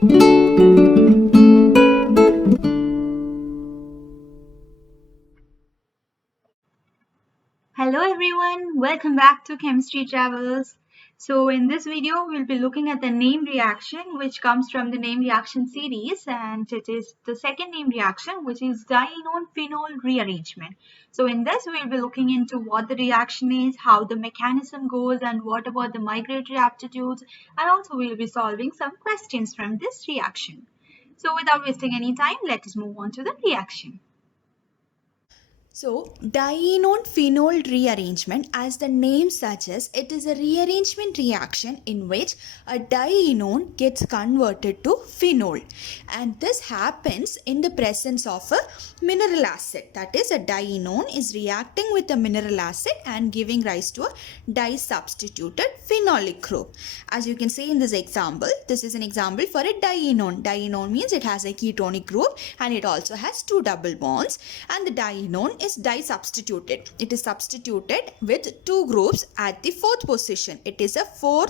Hello everyone, welcome back to Chemistry Travels. So in this video, we'll be looking at the name reaction which comes from the name reaction series, and it is the second name reaction which is dienone phenol rearrangement. So in this, we'll be looking into what the reaction is, how the mechanism goes, and what about the migratory aptitudes, and also we'll be solving some questions from this reaction. So without wasting any time, let us move on to the reaction. So, dienone phenol rearrangement, as the name suggests, it is a rearrangement reaction in which a dienone gets converted to phenol, and this happens in the presence of a mineral acid. That is, a dienone is reacting with a mineral acid and giving rise to a disubstituted phenolic group. As you can see in this example, this is an example for a dienone. Dienone means it has a ketonic group and it also has two double bonds, and the dienone is disubstituted. It is substituted with two groups at the fourth position. It is a 4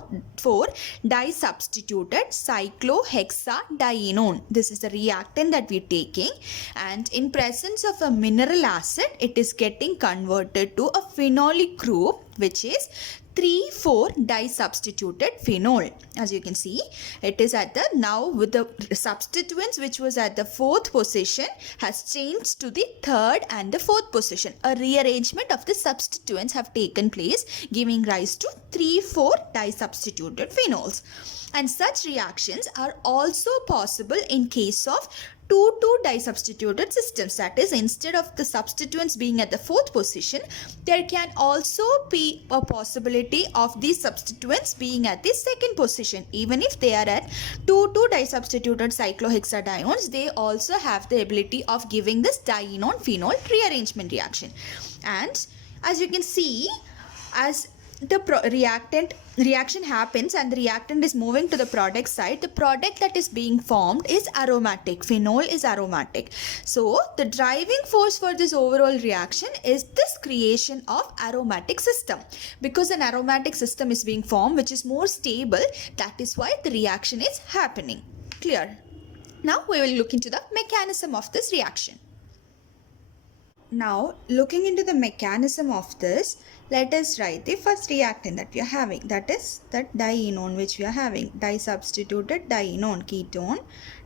disubstituted cyclohexadienone. This is the reactant that we're taking, and in presence of a mineral acid, it is getting converted to a phenolic group which is 3,4 disubstituted phenol. As you can see, it is at the now with the substituents which was at the fourth position has changed to the third and the fourth position. A rearrangement of the substituents have taken place, giving rise to 3,4 disubstituted phenols. And such reactions are also possible in case of 2,2 disubstituted systems. That is, instead of the substituents being at the fourth position, there can also be a possibility of these substituents being at the second position. Even if they are at 2,2 disubstituted cyclohexadienes, they also have the ability of giving this dienone phenol rearrangement reaction. And as you can see, as the reaction happens and the reactant is moving to the product side, the product that is being formed is aromatic. Phenol is aromatic. So the driving force for this overall reaction is this creation of aromatic system. Because an aromatic system is being formed which is more stable, that is why the reaction is happening. Clear? Now we will look into the mechanism of this reaction. Now, looking into the mechanism of this, let us write the first reactant that we are having. That is that dienone which we are having. Disubstituted dienone, ketone,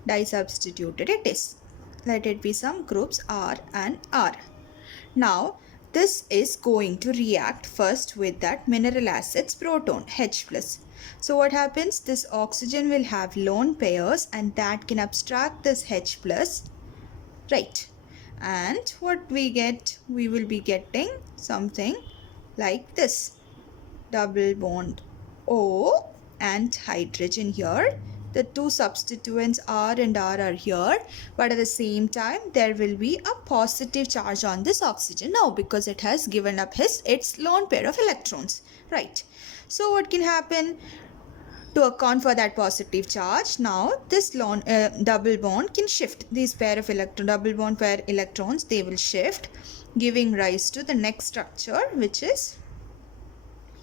disubstituted it is. Let it be some groups R and R. Now, this is going to react first with that mineral acid's proton, H+. So what happens? This oxygen will have lone pairs and that can abstract this H+, right? And what we get, we will be getting something like this, double bond O and hydrogen here. The two substituents R and R are here, but at the same time there will be a positive charge on this oxygen now because it has given up its lone pair of electrons, right? So what can happen? To account for that positive charge, now this double bond can shift. These double bond pair electrons, they will shift, giving rise to the next structure, which is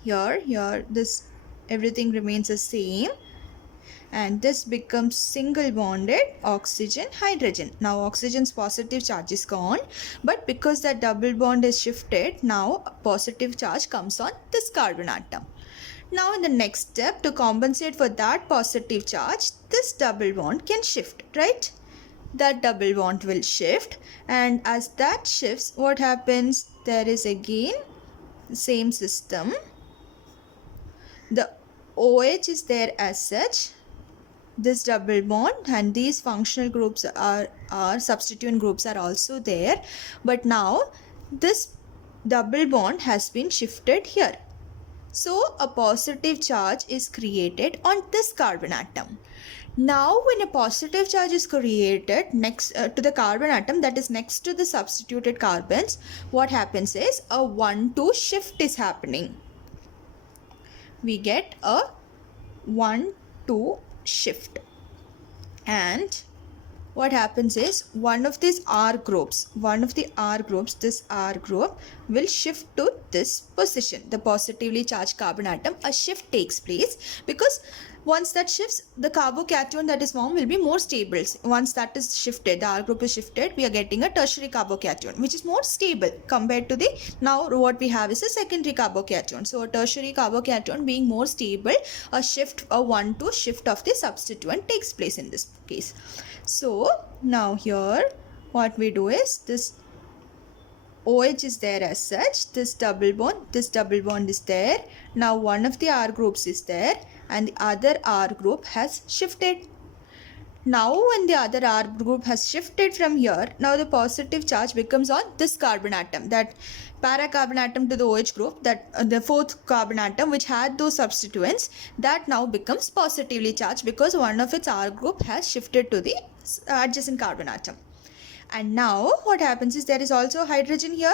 here. This everything remains the same, and this becomes single bonded oxygen hydrogen. Now oxygen's positive charge is gone, but because that double bond is shifted, now a positive charge comes on this carbon atom. Now in the next step, to compensate for that positive charge, this double bond can shift, right? That double bond will shift, and as that shifts, what happens? There is again the same system. The OH is there as such, this double bond, and these functional groups are substituent groups are also there, but now this double bond has been shifted here. So a positive charge is created on this carbon atom. Now when a positive charge is created next to the carbon atom that is next to the substituted carbons, what happens is a 1-2 shift is happening. We get a 1-2 shift, and what happens is one of the R groups, this R group will shift to this position, the positively charged carbon atom. A shift takes place because Once that shifts, the carbocation that is formed will be more stable. Once that is shifted, the R group is shifted, we are getting a tertiary carbocation, which is more stable compared to the, now what we have is a secondary carbocation. So a tertiary carbocation being more stable, a 1-2 shift of the substituent takes place in this case. So now here what we do is, this OH is there as such, this double bond is there. Now one of the R groups is there and the other R group has shifted. Now when the other R group has shifted from here, now the positive charge becomes on this carbon atom, that para carbon atom to the OH group, that the fourth carbon atom which had those substituents, that now becomes positively charged because one of its R group has shifted to the adjacent carbon atom. And now what happens is, there is also hydrogen here,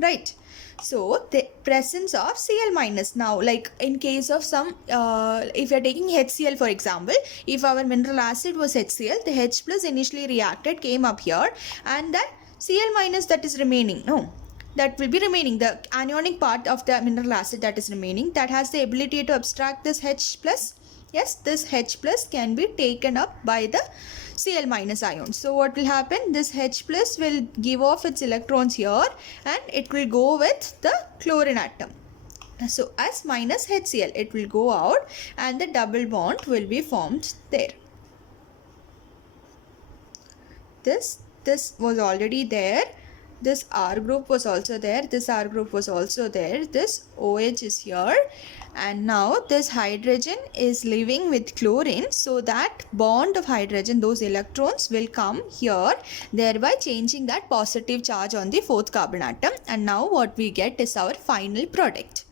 right? So the presence of Cl minus, now like in case of some, if you are taking HCl for example, if our mineral acid was HCl, the H plus initially reacted, came up here, and that Cl minus that is remaining, no, that will be remaining, the anionic part of the mineral acid that is remaining, that has the ability to abstract this H plus. Yes, this H plus can be taken up by the Cl minus ion. So what will happen, this H plus will give off its electrons here and it will go with the chlorine atom. So as minus HCl, it will go out and the double bond will be formed there. This was already there. This R group was also there, this R group was also there, this OH is here, and now this hydrogen is living with chlorine, so that bond of hydrogen, those electrons will come here, thereby changing that positive charge on the fourth carbon atom, and now what we get is our final product,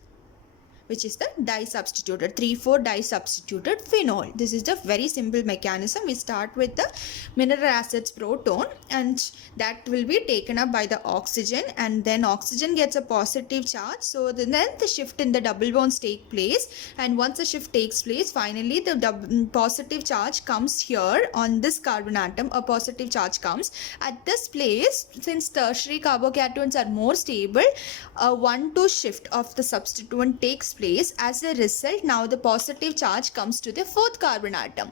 which is the disubstituted 3,4 disubstituted phenol. This is the very simple mechanism. We start with the mineral acid's proton and that will be taken up by the oxygen, and then oxygen gets a positive charge. So then the shift in the double bonds take place, and once the shift takes place, finally the positive charge comes here on this carbon atom. A positive charge comes at this place. Since tertiary carbocations are more stable, a 1-2 shift of the substituent takes place. As a result, now the positive charge comes to the fourth carbon atom.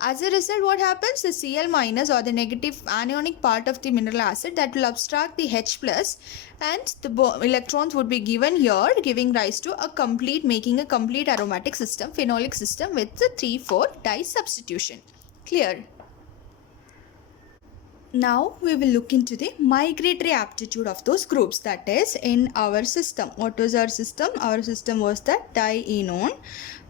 As a result, what happens? The Cl minus, or the negative anionic part of the mineral acid, that will abstract the H plus, and the electrons would be given here, giving rise to making a complete aromatic system, phenolic system with the 3,4 disubstitution. Clear? Now we will look into the migratory aptitude of those groups, that is in our system. What was our system? Our system was the dienone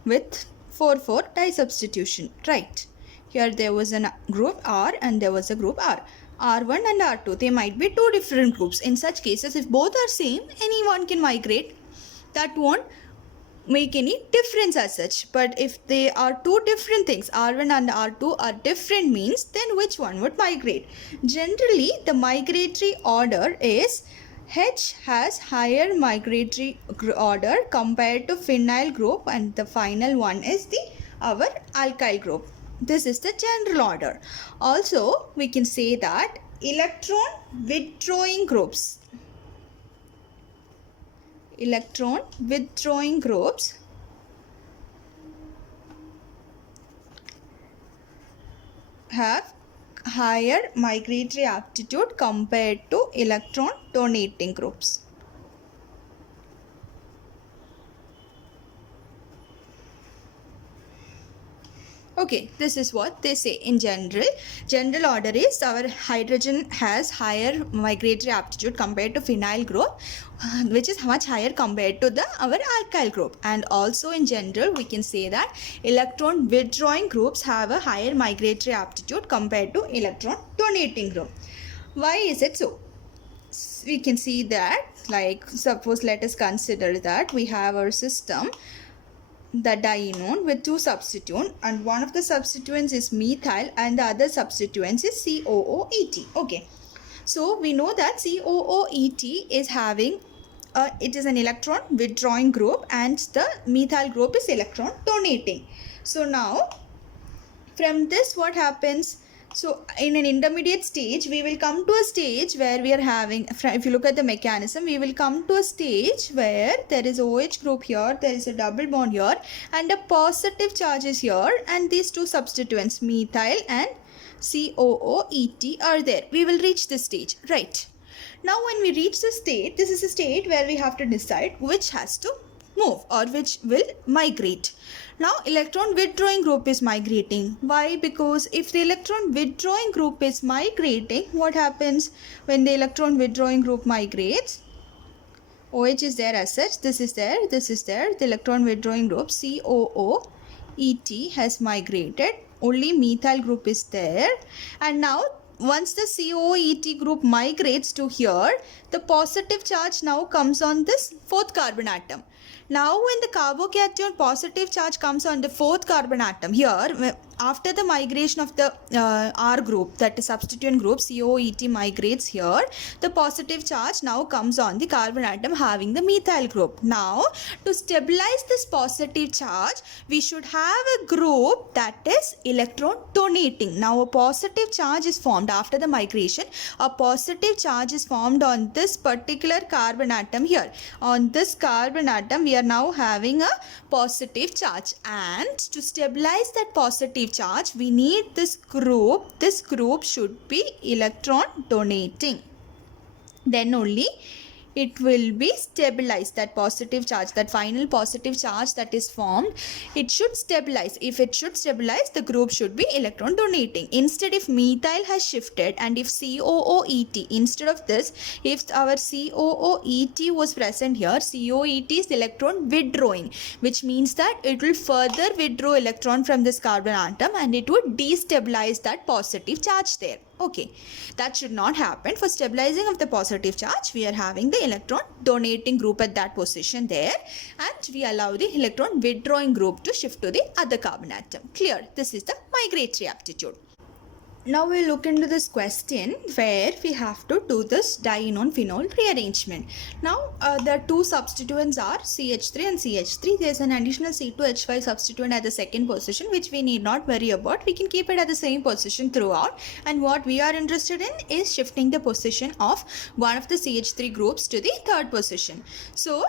with 4,4 disubstitution, right? Here there was a group R and there was a group R. R1 and R2, they might be two different groups. In such cases, if both are same, anyone can migrate. That won't make any difference as such. But if they are two different things, R1 and R2 are different means, then which one would migrate? Generally, the migratory order is H has higher migratory order compared to phenyl group, and the final one is our alkyl group. This is the general order. Also, we can say that electron withdrawing groups have higher migratory aptitude compared to electron donating groups. Okay, this is what they say in general. General order is our hydrogen has higher migratory aptitude compared to phenyl group, which is much higher compared to our alkyl group. And also in general, we can say that electron withdrawing groups have a higher migratory aptitude compared to electron donating group. Why is it so? We can see that, like, suppose let us consider that we have our system, the dienone with two substituents, and one of the substituents is methyl and the other substituents is COOET. Okay, so we know that COOET is having it is an electron withdrawing group and the methyl group is electron donating. So now from this what happens? So in an intermediate stage, we will come to a stage where we are having, if you look at the mechanism, we will come to a stage where there is OH group here, there is a double bond here, and a positive charge is here, and these two substituents, methyl and COOET, are there. We will reach this stage, right? Now when we reach this state, this is a state where we have to decide which has to move or which will migrate. Now electron withdrawing group is migrating. Why? Because if the electron withdrawing group is migrating, what happens when the electron withdrawing group migrates? OH is there as such, this is there, this is there. The electron withdrawing group COOET has migrated. Only methyl group is there. And now once the COET group migrates to here, the positive charge now comes on this fourth carbon atom. Now when the carbocation positive charge comes on the fourth carbon atom here, after the migration of the R group, that is substituent group, COET migrates here, the positive charge now comes on the carbon atom having the methyl group. Now to stabilize this positive charge, we should have a group that is electron donating. Now a positive charge is formed after the migration. A positive charge is formed on this particular carbon atom here. On this carbon atom, we are now having a positive charge, and to stabilize that positive charge, we need this group. This group should be electron donating. Then only it will be stabilized. That positive charge, that final positive charge that is formed, it should stabilize. If it should stabilize, the group should be electron donating. Instead, if methyl has shifted and if COOET, instead of this, if our COOET was present here, COET is electron withdrawing, which means that it will further withdraw electron from this carbon atom and it would destabilize that positive charge there. Okay, that should not happen. For stabilizing of the positive charge, we are having the electron donating group at that position there, and we allow the electron withdrawing group to shift to the other carbon atom. Clear? This is the migratory aptitude. Now we'll look into this question where we have to do this dienone phenol rearrangement. Now the two substituents are CH3 and CH3. There's an additional C2H5 substituent at the second position, which we need not worry about. We can keep it at the same position throughout, and what we are interested in is shifting the position of one of the CH3 groups to the third position. So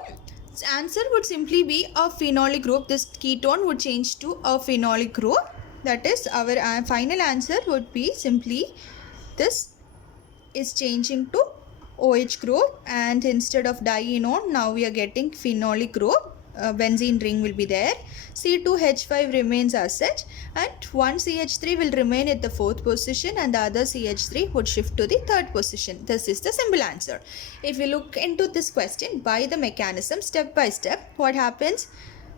answer would simply be a phenolic group. This ketone would change to a phenolic group. That is, our final answer would be simply this is changing to OH group, and instead of dienone, now we are getting phenolic group. Benzene ring will be there. C2H5 remains as such, and one CH3 will remain at the fourth position and the other CH3 would shift to the third position. This is the simple answer. If we look into this question by the mechanism step by step, what happens?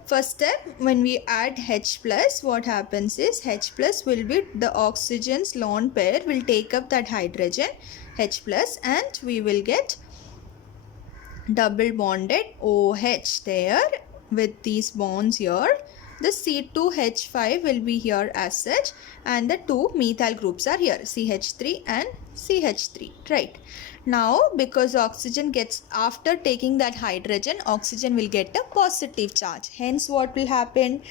First step, when we add H plus, what happens is H plus will be the oxygen's lone pair will take up that hydrogen H plus, and we will get double bonded OH there with these bonds here. The C2H5 will be here as such, and the two methyl groups are here, CH3 and CH3, right? Now because oxygen gets, after taking that hydrogen, oxygen will get a positive charge. Hence what will happen?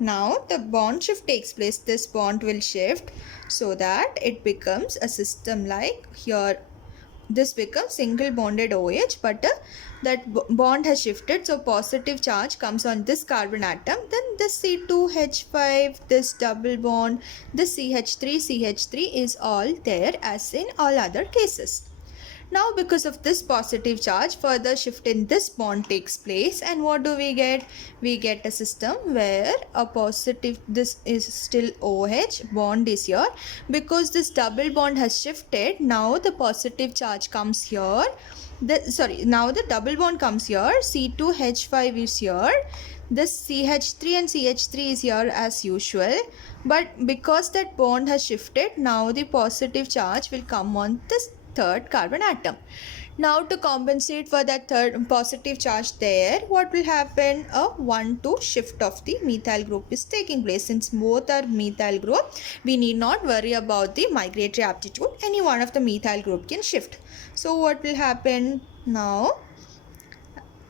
Now the bond shift takes place. This bond will shift so that it becomes a system like here. This becomes single bonded OH, but that bond has shifted, so positive charge comes on this carbon atom. Then this C2H5, this double bond, this CH3 is all there as in all other cases. Now because of this positive charge, further shift in this bond takes place, and what do we get? We get a system where a positive, this is still OH, bond is here. Because this double bond has shifted, now the positive charge comes here. Now the double bond comes here, C2H5 is here. This CH3 and CH3 is here as usual, but because that bond has shifted, now the positive charge will come on this third carbon atom. Now to compensate for that third positive charge there, what will happen? A 1-2 shift of the methyl group is taking place. Since both are methyl group, we need not worry about the migratory aptitude. Any one of the methyl group can shift. So what will happen now?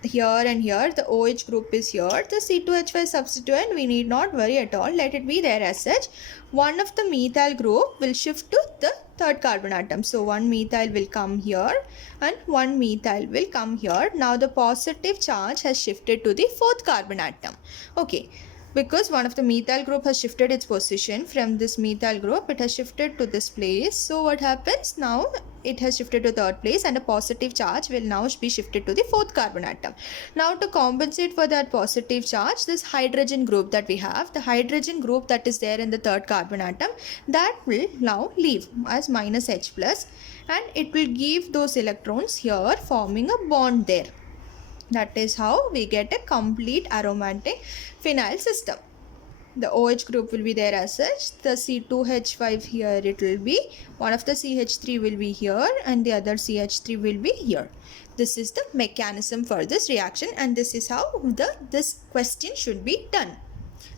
here and here, the OH group is here, the C2H5 substituent, we need not worry at all, let it be there as such. One of the methyl group will shift to the third carbon atom. So one methyl will come here and one methyl will come here. Now the positive charge has shifted to the fourth carbon atom. Okay, because one of the methyl group has shifted its position from this methyl group, it has shifted to this place. So what happens now, it has shifted to third place and a positive charge will now be shifted to the fourth carbon atom. Now to compensate for that positive charge, this hydrogen group that we have, the hydrogen group that is there in the third carbon atom, that will now leave as minus H plus, and it will give those electrons here forming a bond there. That is how we get a complete aromatic phenyl system. The OH group will be there as such. The C2H5 here it will be. One of the CH3 will be here and the other CH3 will be here. This is the mechanism for this reaction, and this is how this question should be done.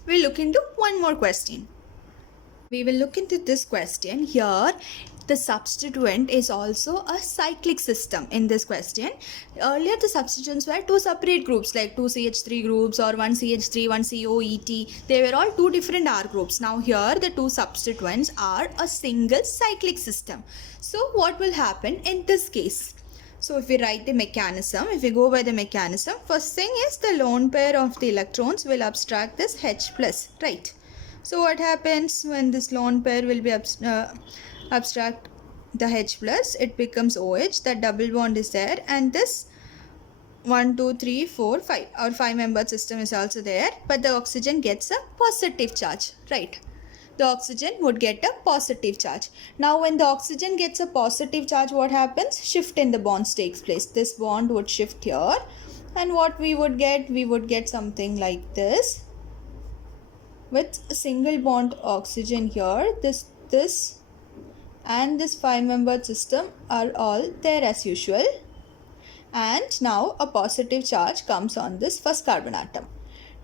We'll look into one more question. We will look into this question here. The substituent is also a cyclic system in this question. Earlier the substituents were two separate groups, like two CH3 groups or one CH3, one COET. They were all two different R groups. Now here the two substituents are a single cyclic system. So what will happen in this case? So if we write the mechanism, if we go by the mechanism, first thing is the lone pair of the electrons will abstract this H plus, right? So what happens when this lone pair will be abstract the H plus, it becomes OH, that double bond is there, and this 1, 2, 3, 4, 5, our 5-membered system is also there, but the oxygen gets a positive charge, right? The oxygen would get a positive charge. Now when the oxygen gets a positive charge, what happens? Shift in the bonds takes place. This bond would shift here, and what we would get something like this, with a single bond oxygen here. This and this 5-membered system are all there as usual, and now a positive charge comes on this first carbon atom.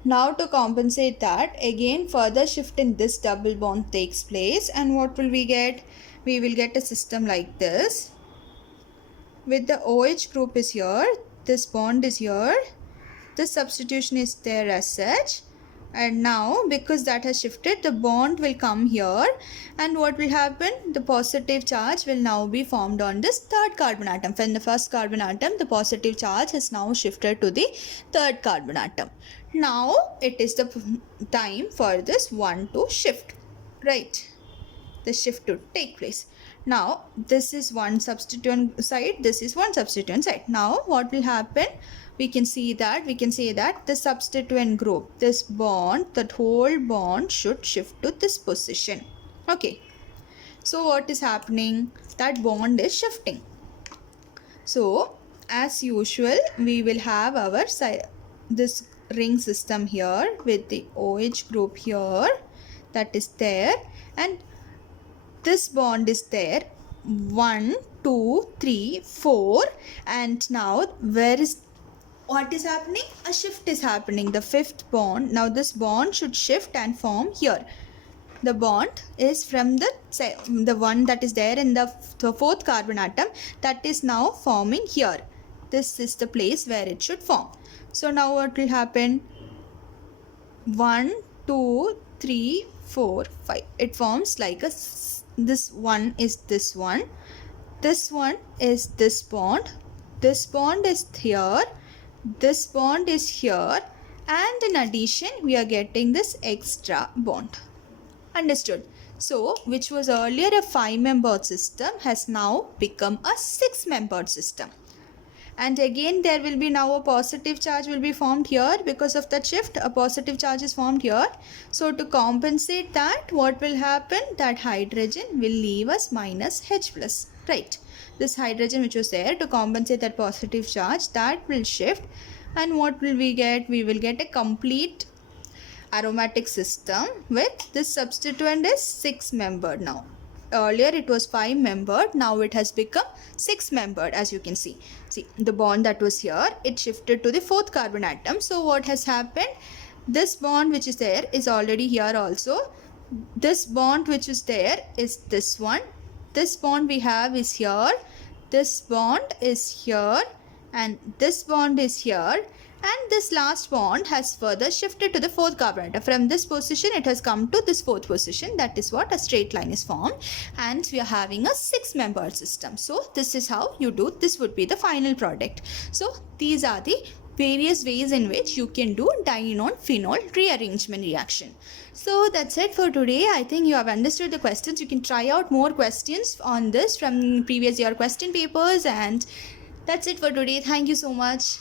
Now to compensate that, again further shift in this double bond takes place, and what will we get? We will get a system like this, with the OH group is here, this bond is here, this substitution is there as such, and now because that has shifted, the bond will come here, and what will happen? The positive charge will now be formed on this third carbon atom. From the first carbon atom, the positive charge has now shifted to the third carbon atom. Now it is the time for this one to shift, right? The shift to take place. Now this is one substituent side, this is one substituent side. Now what will happen? We can say that the substituent group, this bond, that whole bond should shift to this position. Okay, so what is happening? That bond is shifting. So as usual, we will have our this ring system here with the OH group here, that is there, and this bond is there, 1, 2, 3, 4, and now what is happening? A shift is happening. The fifth bond, now this bond should shift and form here. The bond is from the one that is there in the fourth carbon atom, that is now forming here. This is the place where it should form. So now what will happen? 1, 2, 3, 4, 5. It forms like this one is this one is this bond is here, this bond is here, and in addition we are getting this extra bond. Understood? So which was earlier a 5-membered system has now become a 6-membered system. And again there will be now a positive charge will be formed here because of that shift. A positive charge is formed here. So to compensate that, what will happen? That hydrogen will leave us minus H plus, right? This hydrogen which was there, to compensate that positive charge, that will shift, and what will we get? We will get a complete aromatic system with this substituent is 6-membered now. Earlier it was 5-membered, now it has become 6-membered, as you can see. See, the bond that was here, it shifted to the fourth carbon atom. So what has happened? This bond which is there is already here also. This bond which is there is this one. This bond we have is here. This bond is here, and this bond is here, and this last bond has further shifted to the 4th carbon atom. From this position it has come to this 4th position. That is what a straight line is formed, and we are having a 6-membered system. So this is how you do. This would be the final product. So these are the various ways in which you can do diene-on-phenol rearrangement reaction. So that's it for today. I think you have understood the questions. You can try out more questions on this from previous year question papers, and that's it for today. Thank you so much.